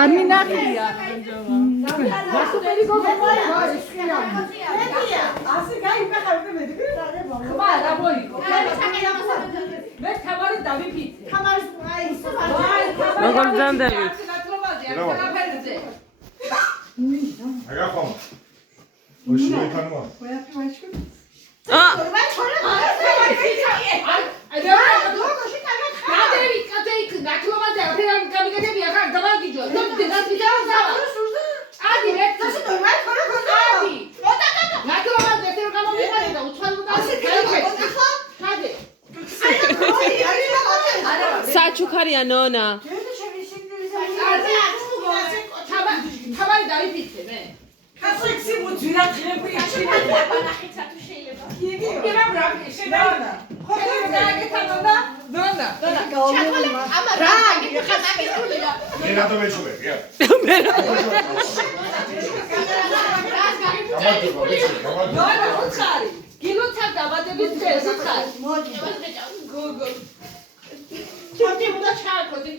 ამინახია. ასე გაიფეხავდი მე. ხმა რა მოიგო? მე თამარი დავიფიცე. თამარის აი ის როგორ ძანდებით? აგახომ. ოშიოთანო. საჩუქარია ნონა. თამარი დავიფიცე მე. კაცი მოძირა ხლები ნახიცა თუ შეიძლება. იგი რა ბრაბი შენა. ხო გააკეთებოდა? ნონა. ამა რა გიქხანაკეთულია. მე რატომ ეჩვე? გია. ნონა უცხარი. გილოცავ დაბადების დღეს უცხარი. მოდი. გოგო. ჩოთი უნდა ჩააკოდი.